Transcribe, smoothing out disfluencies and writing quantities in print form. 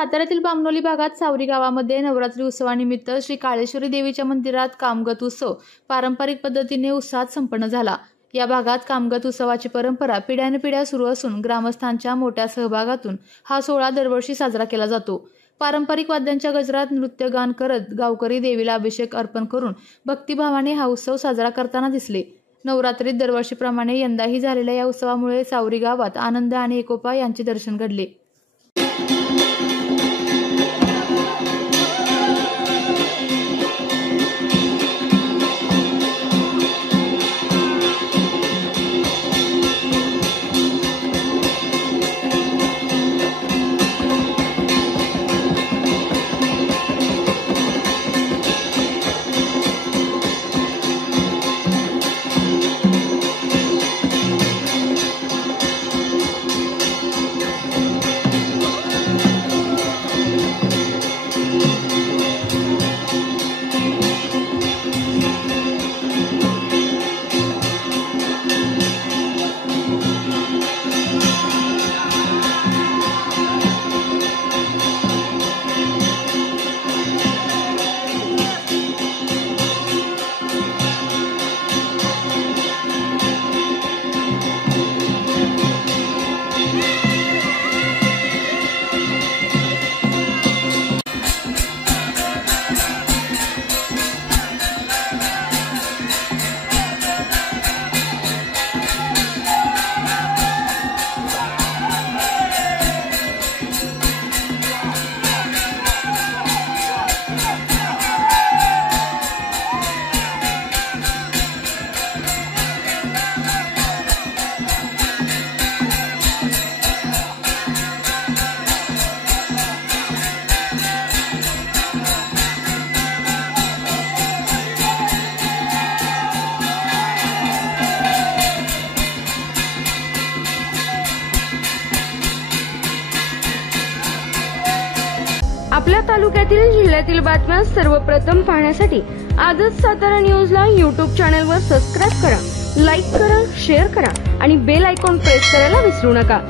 साताऱ्यातील बामनोली भागात सावरी गावामध्ये नवरात्री उत्सवानिमित्त श्री काळेश्वरी देवीच्या मंदिरात कामगत उत्सव पारंपरिक पद्धतीने उत्साहात संपन्न झाला। या भागात कामगत उत्सवाची परंपरा पिढ्यानपिढ्या सुरू असून ग्रामस्थांच्या मोठ्या सहभागातून हा सोहळा दरवर्षी साजरा केला जातो। पारंपरिक वाद्यांच्या गजरात नृत्य गान करत गावकरी देवीला अभिषेक अर्पण करून भक्तिभावाने हा उत्सव साजरा करताना दिसले। नवरात्रीत दरवर्षीप्रमाणे यंदाही झालेल्या या उत्सवामुळे सावरी गावात आनंद आणि एकोपा यांचे दर्शन घडले। आपल्या तालुक्यातील जिल्ह्यातील बातम्या सर्वप्रथम पाहण्यासाठी आजच सातारा न्यूजला YouTube चॅनलवर सबस्क्राइब करा, लाईक करा, शेअर करा आणि बेल आयकॉन प्रेस करायला विसरू नका।